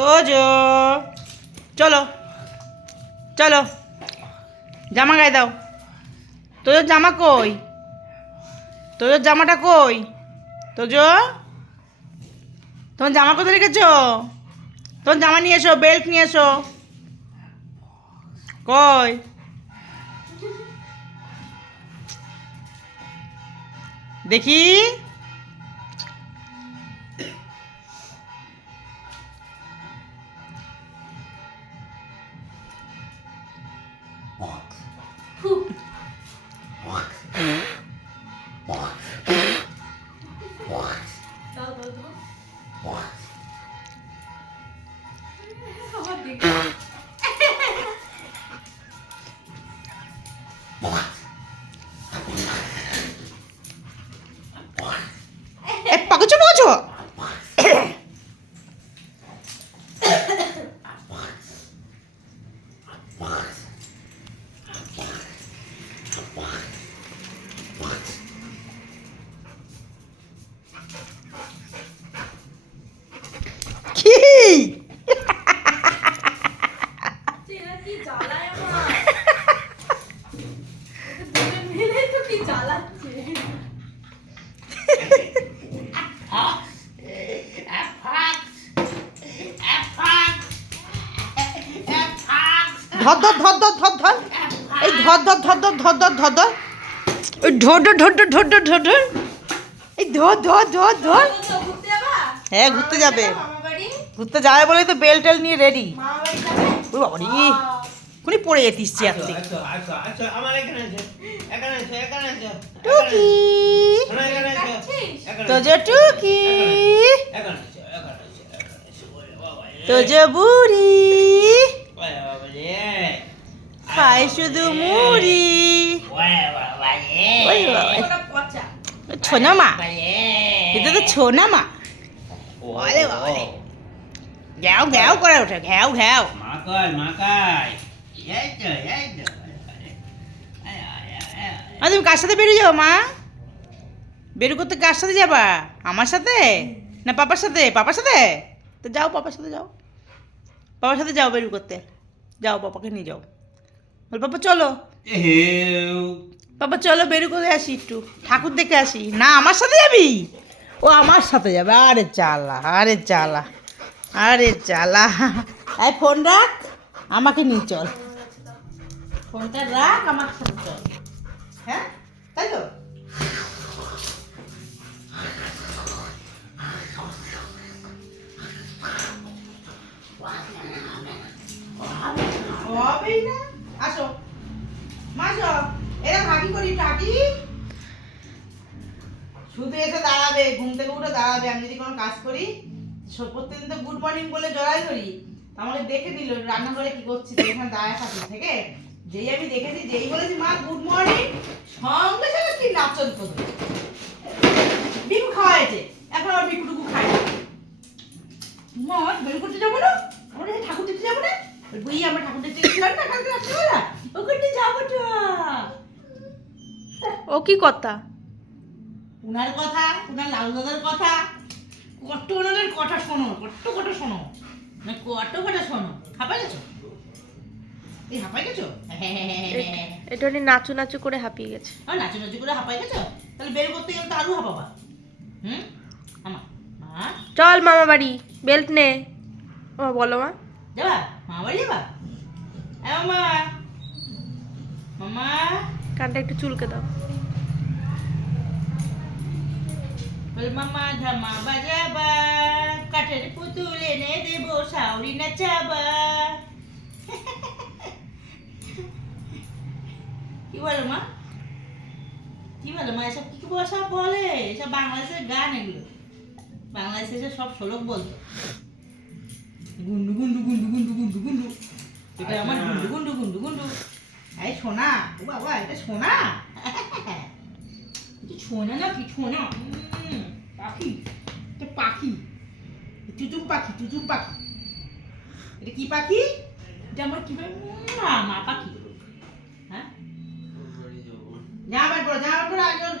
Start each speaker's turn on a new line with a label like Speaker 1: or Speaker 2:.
Speaker 1: তোজো চলো। চলো। জামা গায়ে দাও। তোজোর জামা কই? তোজোর জামাটা কই? তোজো। তোমার জামা কোথায় রেখেছো? তোমার জামা নিয়ে এসো, বেল্ট নিয়ে এসো। কই? দেখি।
Speaker 2: walk, walk, walk, walk, walk. walk.
Speaker 1: ধর ধর ধর ধর ধর ধর এই ধর ধর ধর ধর ধর ধর ধর ধর ওই ঢোর ঢোর ঢোর ঢোর ঢোর ঢোর ঢোর ঢোর এই ধর ধর ধর ধর হ্যাঁ ঘুরতে যাবে ঘুরতে যাবে বলেই তো বেল টেল নিয়ে রেডি ওই বাবারি খুনি পড়ে যেতিস চেয়ার থেকে
Speaker 3: আচ্ছা আচ্ছা আচ্ছা
Speaker 1: টুকি
Speaker 3: এখানে এখানে আছে
Speaker 2: যাচ্ছিস?
Speaker 3: এখানে
Speaker 1: তো যে টুকি
Speaker 3: এখানে আছে এখানে আছে এখানে আছে ওরে বাবা রে।
Speaker 1: তো যে বুড়ি
Speaker 3: বাবা
Speaker 1: খাই শুধু মুড়ি। ছোনা মা। এটা তো ছোনা মা। ঘ্যাও ঘ্যাও করে ওঠে ঘ্যাও ঘ্যাও। আর তুমি কার সাথে বেরিয়ে যাও মা? বেরু করতে কার সাথে যাবা? আমার সাথে? না পাপার সাথে? পাপার সাথে? তো যাও পাপার সাথে যাও। পাপার সাথে যাও বেরু করতে। যাও পাপাকে নিয়ে যাও। বল পাপা চলো। পাপা চলো বেরু করে আসি একটু? ঠাকুর দেখে আসি। না আমার সাথে যাবি? ও আমার সাথে যাবে। আরে চালা আরে চালা আরে চালা। এই ফোন রাখ আমাকে নিয়ে চল। ফোনটা রাখ আমার সাথে চল। হ্যাঁ? তাই তো? হবেই না। আসো। মাসো এরকম হাঁটি করি, টাটি। শুধু এসে দাঁড়াবে, ঘুম থেকে উঠে দাঁড়াবে। আমি যদি কোনো কাজ করি প্রত্যেকদিন তো গুড মর্নিং বলে জড়াই করি আমাকে দেখে দিল, রান্নাঘরে কি করছি এখানে দাঁড়ায় থাকি থেকে যেই আমি দেখেছি, যেই বলেছি, মা গুড মর্নিং সঙ্গে সঙ্গে কি নাচন করবে। বিকু খাওয়াইছে এখন আবার বিকুটুকু খায়। মা, বের যাব না আমরা এই ঠাকুর দেখতে যাব না ওই বই আমরা ঠাকুর দেখতে গেছিলাম না কালকে রাত্রিবেলা ওখানে যাব তো
Speaker 2: ও কি কথা?
Speaker 1: উনার কথা উনার লাল দাদার কথা। কত ওনাদের কথা শোনো কত কথা শোনো। না কত কথা শোনো। হাঁপাই গেছো? এই হাঁপাই গেছো?
Speaker 2: এটা উনি নাচু নাচু করে হাঁপিয়ে গেছে।
Speaker 1: আর নাচু নাচু করে হাঁপাই গেছো? তাহলে বের করতে গেলে তো আরও হাঁপাবা। হুম? আমা
Speaker 2: চল মামা বাড়ি বেল্ট নে। ও বলো মা।
Speaker 1: যাবা? মা বাড়ি যাবা? মামা। মামা।
Speaker 2: কানটা একটু চুলকে দাও।
Speaker 1: মামা ধামা বাজাবা কাঠের পুতুল এনে দেবো সাউরি নাচাবা কি বলো মা? কি বলো মা এসব কি ভাষা বলে? এসব বাংলাদেশের গান এগুলো। বাংলাদেশে সব শ্লোক বলতো। গুন্ডু গুন্ডু গুন্ডু গুন্ডু গুন্ডু গুন্ডু। এটা আমার গুন্ডু গুন্ডু গুন্ডু গুন্ডু। এই সোনা ও বাবা এটা সোনা? এটা সোনা না কি সোনা। উম, পাখি? এটা পাখি। চুচুম পাখি চুচুম পাখি। এটা কি পাখি? এটা আমার কি ভাই মা পাখি। হ্যাঁ? যা আবার পড়ো, যা আবার পড়ো একজন